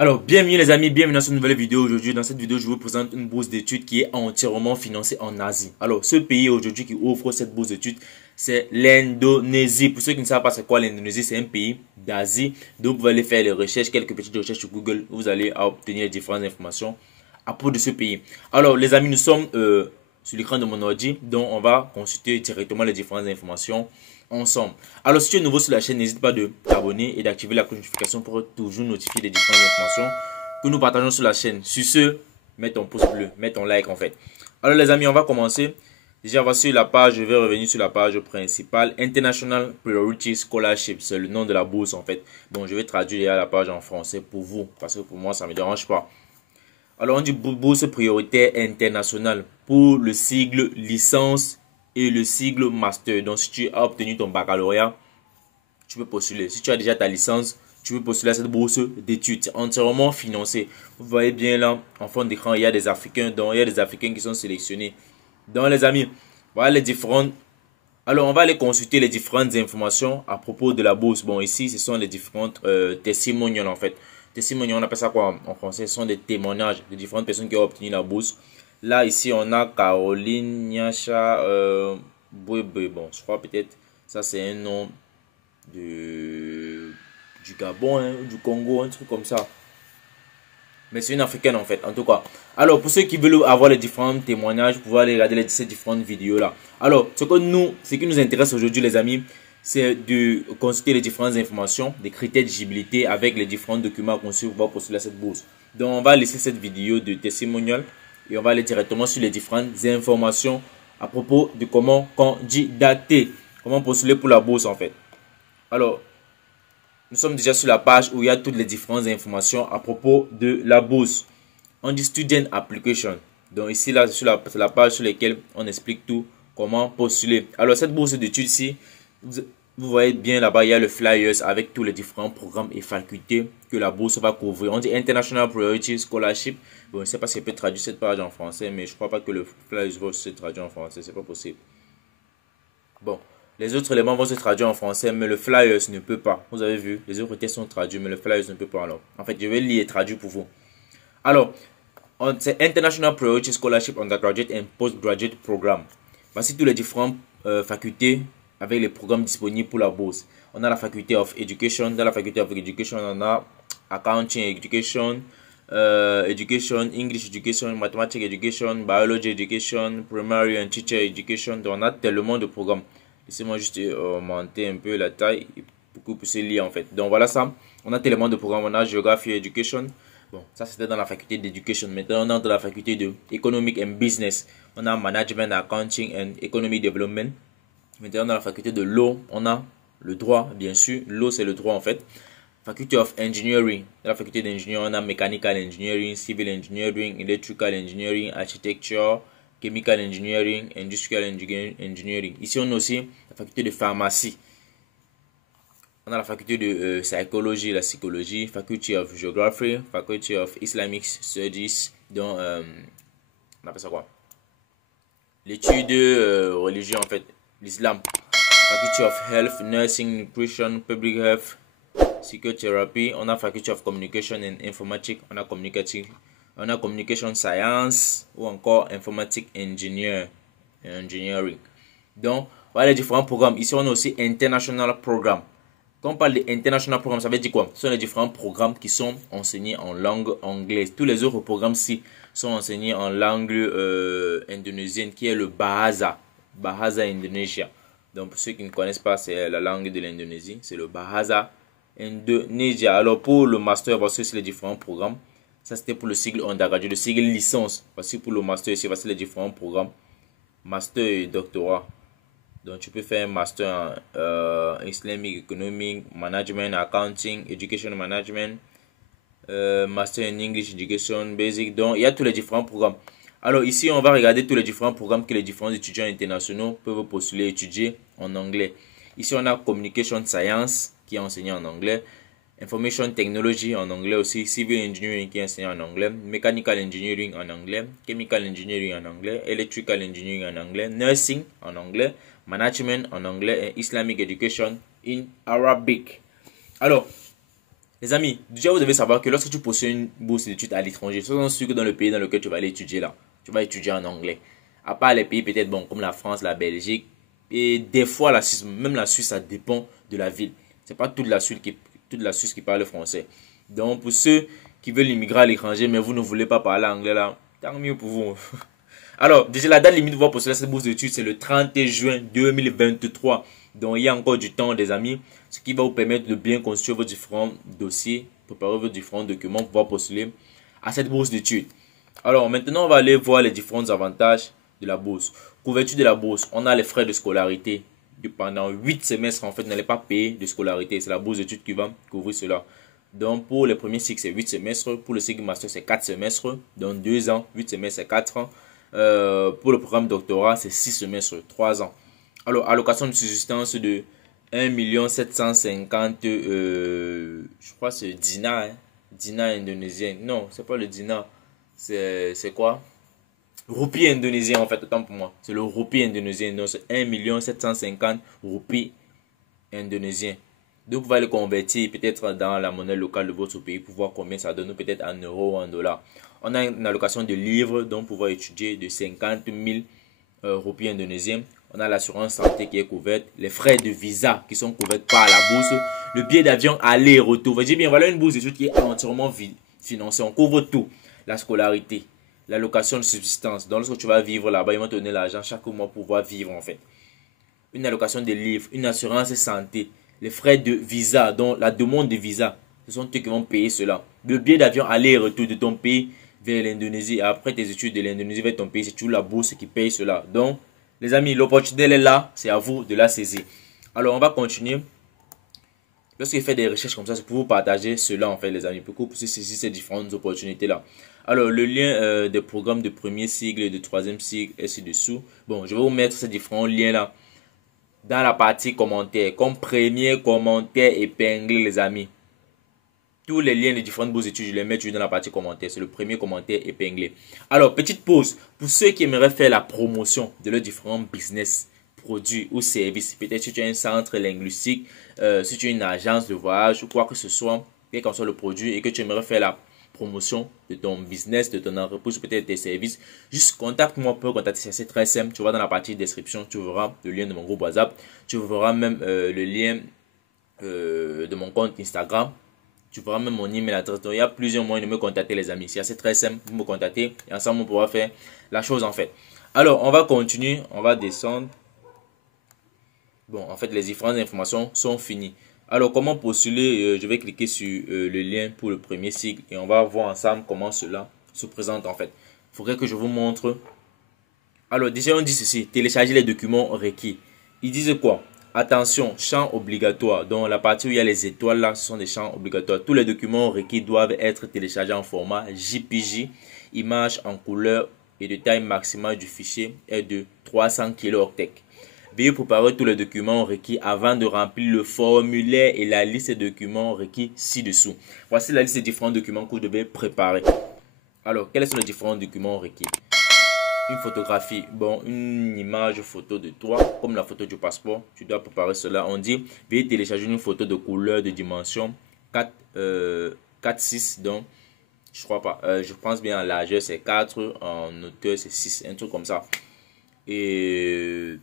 Alors, bienvenue les amis, bienvenue dans cette nouvelle vidéo. Aujourd'hui, dans cette vidéo, je vous présente une bourse d'études qui est entièrement financée en Asie. Alors, ce pays aujourd'hui qui offre cette bourse d'études, c'est l'Indonésie. Pour ceux qui ne savent pas c'est quoi l'Indonésie, c'est un pays d'Asie. Donc, vous allez faire les recherches, quelques petites recherches sur Google. Vous allez obtenir les différentes informations à propos de ce pays. Alors, les amis, nous sommes sur l'écran de mon ordi, donc on va consulter directement les différentes informations ensemble. Alors, si tu es nouveau sur la chaîne, n'hésite pas de t'abonner et d'activer la cloche de notification pour être toujours notifié des différentes informations que nous partageons sur la chaîne. Sur ce, mets ton pouce bleu, mets ton like en fait. Alors les amis, on va commencer. Déjà, voici la page, je vais revenir sur la page principale. International Priority Scholarship, c'est le nom de la bourse en fait. Bon, je vais traduire la page en français pour vous, parce que pour moi, ça ne me dérange pas. Alors, on dit bourse prioritaire internationale pour le sigle licence et le sigle master. Donc, si tu as obtenu ton baccalauréat, tu peux postuler. Si tu as déjà ta licence, tu peux postuler à cette bourse d'études. C'est entièrement financé. Vous voyez bien là, en fond d'écran, il y a des Africains. Donc, il y a des Africains qui sont sélectionnés. Donc, les amis, voilà les différentes. Alors, on va aller consulter les différentes informations à propos de la bourse. Bon, ici, ce sont les différentes testimonials en fait. Testimonials, on appelle ça quoi en français? Ce sont des témoignages de différentes personnes qui ont obtenu la bourse. Là, ici, on a Caroline Nyacha Bouébé. Bon, je crois peut-être ça, c'est un nom du Gabon, hein, du Congo, un truc comme ça. Mais c'est une africaine en fait, en tout cas. Alors, pour ceux qui veulent avoir les différents témoignages, vous pouvez aller regarder ces différentes vidéos là. Alors, ce qui nous intéresse aujourd'hui, les amis, c'est de consulter les différentes informations, des critères d'éligibilité avec les différents documents qu'on suit pour pouvoir postuler à cette bourse. Donc, on va laisser cette vidéo de testimonial et on va aller directement sur les différentes informations à propos de comment candidater, comment postuler pour la bourse en fait. Alors, nous sommes déjà sur la page où il y a toutes les différentes informations à propos de la bourse. On dit Student Application. Donc ici, là, sur la page sur laquelle on explique tout, comment postuler. Alors, cette bourse d'études ici, vous voyez bien là-bas, il y a le flyers avec tous les différents programmes et facultés que la bourse va couvrir. On dit International Priority Scholarship. Bon, je ne sais pas si je peux traduire cette page en français, mais je ne crois pas que le flyers va se traduire en français. C'est pas possible. Bon. Les autres éléments vont se traduire en français, mais le flyers ne peut pas. Vous avez vu, les autres textes sont traduits, mais le flyers ne peut pas. Alors, en fait, je vais lire et traduire pour vous. Alors, c'est International Priority Scholarship Undergraduate and Postgraduate Program. Voici tous les différentes facultés avec les programmes disponibles pour la bourse. On a la faculté of Education. Dans la faculté of Education, on a Accounting Education, Education, English Education, Mathematics Education, Biology Education, Primary and Teacher Education. Donc, on a tellement de programmes. Laissez-moi juste augmenter un peu la taille pour que vous puissiez lire en fait. Donc voilà ça. On a tellement de programmes. On a Geography Education. Bon, ça c'était dans la faculté d'Education. Maintenant, on a dans la faculté de Economic and Business. On a Management, Accounting and Economic Development. Maintenant, dans la faculté de Law, on a le droit, bien sûr. Law, c'est le droit en fait. Faculty of Engineering. Dans la faculté d'Ingénieur, on a Mechanical Engineering, Civil Engineering, Electrical Engineering, Architecture, Chemical Engineering, Industrial Engineering. Ici, on a aussi la faculté de pharmacie. On a la faculté de psychologie, la psychologie, Faculty of Geography, Faculty of Islamic Studies, donc on appelle ça quoi? L'étude religion en fait, l'islam. Faculty of Health, Nursing, Nutrition, Public Health, Psychotherapy. On a Faculty of Communication and Informatics, on a Communication Science ou encore Informatique Engineering. Donc, voilà les différents programmes. Ici, on a aussi International Programme. Quand on parle d'International Programme, ça veut dire quoi? Ce sont les différents programmes qui sont enseignés en langue anglaise. Tous les autres programmes ci sont enseignés en langue indonésienne qui est le Bahasa. Bahasa Indonesia. Donc, pour ceux qui ne connaissent pas, c'est la langue de l'Indonésie. C'est le Bahasa Indonesia. Alors, pour le master, voici les différents programmes. Ça, c'était pour le sigle undergraduate, le sigle licence. Voici pour le master ici, voici les différents programmes. Master et doctorat. Donc, tu peux faire un master en Islamic Economic, Management, Accounting, Education Management, Master in English Education, Basic. Donc, il y a tous les différents programmes. Alors, ici, on va regarder tous les différents programmes que les différents étudiants internationaux peuvent postuler et étudier en anglais. Ici, on a Communication Science qui est enseigné en anglais. Information Technology en anglais aussi, Civil Engineering qui est enseigné en anglais, Mechanical Engineering en anglais, Chemical Engineering en anglais, Electrical Engineering en anglais, Nursing en anglais, Management en anglais et Islamic Education in Arabic. Alors, Les amis, déjà vous devez savoir que lorsque tu possèdes une bourse d'études à l'étranger, sois sûr que dans le pays dans lequel tu vas aller étudier là, tu vas étudier en anglais. À part les pays peut-être bon comme la France, la Belgique et des fois la Suisse, même la Suisse ça dépend de la ville. C'est pas toute la Suisse qui parle français. Donc pour ceux qui veulent immigrer à l'étranger mais vous ne voulez pas parler anglais là, tant mieux pour vous. Alors, déjà la date limite pour postuler cette bourse d'études c'est le 30 juin 2023. Donc il y a encore du temps des amis, ce qui va vous permettre de bien construire vos différents dossiers, préparer vos différents documents pour pouvoir postuler à cette bourse d'études. Alors maintenant on va aller voir les différents avantages de la bourse. Couverture de la bourse, on a les frais de scolarité. Pendant 8 semestres en fait, vous n'allez pas payer de scolarité. C'est la bourse d'études qui va couvrir cela. Donc pour le premier cycle c'est 8 semestres, pour le cycle master c'est 4 semestres, donc 2 ans, 8 semestres c'est 4 ans. Pour le programme doctorat c'est 6 semestres, 3 ans. Alors allocation de subsistance de 1 750 je crois c'est dinar, hein? Dinar indonésien. Non, c'est pas le dinar. C'est quoi? Roupies indonésien en fait, autant pour moi. C'est le roupie indonésien. Donc c'est 1 750 roupies indonésien. Donc vous allez le convertir peut-être dans la monnaie locale de votre pays pour voir combien ça donne, peut-être en euros ou en dollars. On a une allocation de livres, donc pouvoir étudier de 50 000 roupies indonésiens. On a l'assurance santé qui est couverte, les frais de visa qui sont couverts par la bourse, le billet d'avion aller-retour. Vous dites bien, voilà une bourse d'études qui est entièrement financée. On couvre tout, la scolarité, l'allocation de subsistance. Donc lorsque tu vas vivre là-bas, ils vont te donner l'argent chaque mois pour pouvoir vivre en fait. Une allocation de livres, une assurance santé, les frais de visa, donc la demande de visa, ce sont eux qui vont payer cela. Le billet d'avion aller-retour de ton pays vers l'Indonésie, après tes études de l'Indonésie vers ton pays, c'est toujours la bourse qui paye cela. Donc, les amis, l'opportunité elle est là, c'est à vous de la saisir. Alors, on va continuer. Lorsque je fais des recherches comme ça, c'est pour vous partager cela en fait, les amis, pour que vous puissiez saisir ces différentes opportunités-là. Alors, le lien des programmes de premier cycle et de troisième cycle est ci-dessous. Bon, je vais vous mettre ces différents liens-là dans la partie commentaires, comme premier commentaire épinglé, les amis. Tous les liens des différentes bourses d'études, je les mets dans la partie commentaires. C'est le premier commentaire épinglé. Alors, petite pause. Pour ceux qui aimeraient faire la promotion de leurs différents business, produits ou services. Peut-être si tu as un centre linguistique, si tu as une agence de voyage ou quoi que ce soit, quel qu'en soit le produit et que tu aimerais faire la promotion de ton business, de ton entreprise, peut-être tes services, juste contacte-moi pour contacter. C'est très simple. Tu vas dans la partie description, tu verras le lien de mon groupe WhatsApp. Tu verras même le lien de mon compte Instagram. Tu verras même mon email adresse. Donc, il y a plusieurs moyens de me contacter, les amis. C'est assez très simple. Vous me contactez et ensemble, on pourra faire la chose en fait. Alors, on va continuer. On va descendre. Bon, en fait, les différentes informations sont finies. Alors, comment postuler? Je vais cliquer sur le lien pour le premier cycle et on va voir ensemble comment cela se présente en fait. Il faudrait que je vous montre. Alors, déjà, on dit ceci, télécharger les documents requis. Ils disent quoi? Attention, champ obligatoire. Donc, la partie où il y a les étoiles là, ce sont des champs obligatoires. Tous les documents requis doivent être téléchargés en format JPG, image en couleur et de taille maximale du fichier est de 300 kilooctets. Veuillez préparer tous les documents requis avant de remplir le formulaire et la liste des documents requis ci-dessous. Voici la liste des différents documents que vous devez préparer. Alors, quels sont les différents documents requis? Une photographie, bon, une image photo de toi, comme la photo du passeport. Tu dois préparer cela. On dit, veuillez télécharger une photo de couleur de dimension 4,6. Donc, je crois pas. Je pense bien en largeur, c'est 4. En hauteur, c'est 6. Un truc comme ça. Et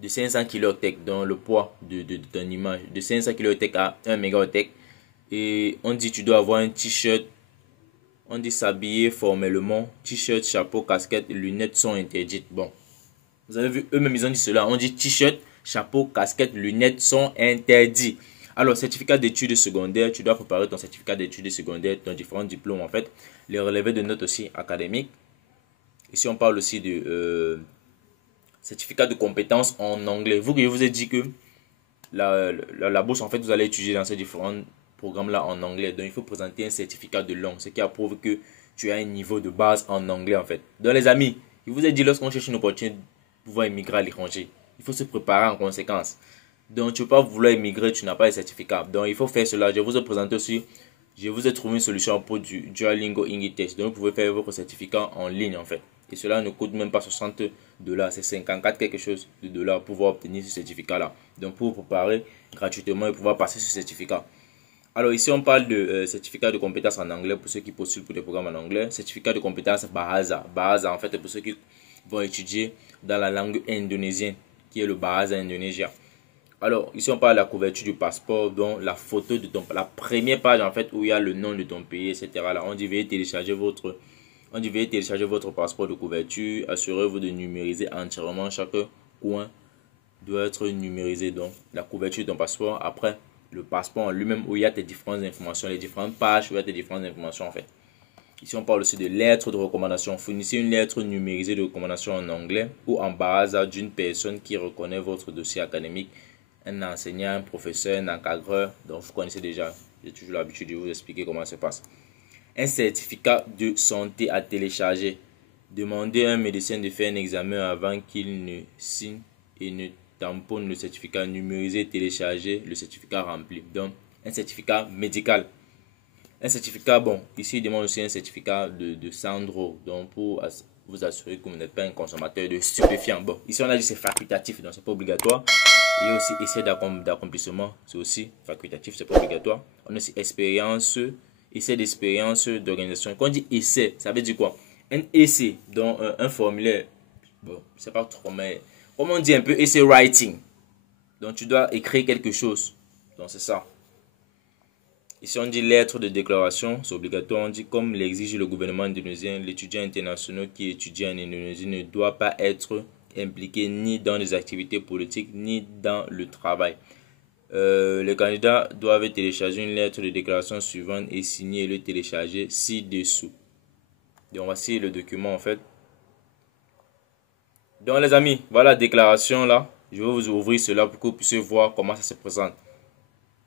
de 500 kilooctets dans le poids de ton image, de 500 kilooctets à 1 mégaoctet. Et on dit tu dois avoir un t-shirt, on dit s'habiller formellement, t-shirt, chapeau, casquette, lunettes sont interdites. Bon, vous avez vu, eux-mêmes ils ont dit cela, on dit t-shirt, chapeau, casquette, lunettes sont interdits. Alors, certificat d'études secondaires, tu dois préparer ton certificat d'études secondaires, ton différents diplômes en fait, les relevés de notes aussi académiques. Ici on parle aussi de certificat de compétences en anglais. Vous que je vous ai dit que la bourse, en fait, vous allez étudier dans ces différents programmes-là en anglais. Donc, il faut présenter un certificat de langue, ce qui approuve que tu as un niveau de base en anglais, en fait. Donc, les amis, je vous ai dit, lorsqu'on cherche une opportunité de pouvoir immigrer à l'étranger, il faut se préparer en conséquence. Donc, tu ne peux pas vouloir immigrer, tu n'as pas de certificat. Donc, il faut faire cela. Je vous ai présenté aussi, je vous ai trouvé une solution pour du Duolingo English Test. Donc, vous pouvez faire votre certificat en ligne, en fait. Et cela ne coûte même pas 60 $, c'est 54 quelque chose de dollars pour pouvoir obtenir ce certificat-là. Donc, pour vous préparer gratuitement et pouvoir passer ce certificat. Alors ici on parle de certificat de compétence en anglais pour ceux qui postulent pour des programmes en anglais. Certificat de compétence Bahasa. Bahasa en fait est pour ceux qui vont étudier dans la langue indonésienne qui est le Bahasa Indonesia. Alors ici on parle de la couverture du passeport, donc la photo de la première page en fait où il y a le nom de ton pays, etc. Là on dit veuillez télécharger votre passeport de couverture. Assurez-vous de numériser entièrement, chaque coin doit être numérisé, donc la couverture de ton passeport. Après le passeport en lui-même où il y a tes différentes informations, les différentes pages où il y a tes différentes informations en fait. Ici on parle aussi de lettres de recommandation. Fournissez une lettre numérisée de recommandation en anglais ou en Bahasa d'une personne qui reconnaît votre dossier académique, un enseignant, un professeur, un encadreur. Donc vous connaissez déjà, j'ai toujours l'habitude de vous expliquer comment ça se passe. Un certificat de santé à télécharger. Demandez à un médecin de faire un examen avant qu'il ne signe et ne tamponne le certificat. Numériser et télécharger le certificat rempli. Donc un certificat médical. Un certificat, bon, ici il demande aussi un certificat de Sandro, donc pour vous assurer que vous n'êtes pas un consommateur de stupéfiants. Bon, ici on a dit c'est facultatif, donc c'est pas obligatoire. Il y a aussi essai d'accomplissement, c'est aussi facultatif, c'est pas obligatoire. On a aussi expérience, essai d'expérience d'organisation. Quand on dit essai, ça veut dire quoi? Un essai, donc un formulaire, bon, je sais pas trop, mais comment on dit un peu essai writing. Donc tu dois écrire quelque chose, donc c'est ça. Ici, on dit lettre de déclaration, c'est obligatoire. On dit comme l'exige le gouvernement indonésien, l'étudiant international qui étudie en Indonésie ne doit pas être impliqué ni dans les activités politiques ni dans le travail. Les candidats doivent télécharger une lettre de déclaration suivante et signer et le télécharger ci-dessous. Donc voici le document en fait. Donc les amis, voilà la déclaration là. Je vais vous ouvrir cela pour que vous puissiez voir comment ça se présente.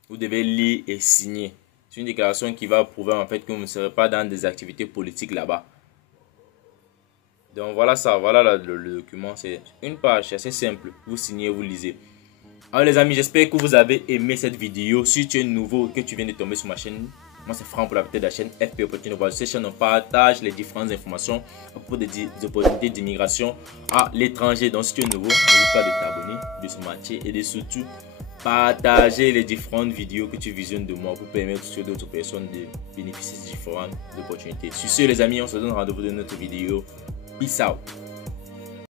Vous devez lire et signer. C'est une déclaration qui va prouver en fait que vous ne serez pas dans des activités politiques là-bas. Donc voilà ça, voilà le document. C'est une page, c'est assez simple. Vous signez, vous lisez. Alors les amis, j'espère que vous avez aimé cette vidéo. Si tu es nouveau, que tu viens de tomber sur ma chaîne, moi c'est Franck pour la tête de la chaîne FP Opportunity. Cette chaîne, on partage les différentes informations à propos des opportunités d'immigration à l'étranger. Donc si tu es nouveau, n'oublie pas de t'abonner, de se matcher et de surtout partager les différentes vidéos que tu visionnes de moi pour permettre à d'autres personnes de bénéficier de différentes opportunités. Sur ce les amis, on se donne rendez-vous dans notre vidéo. Peace out.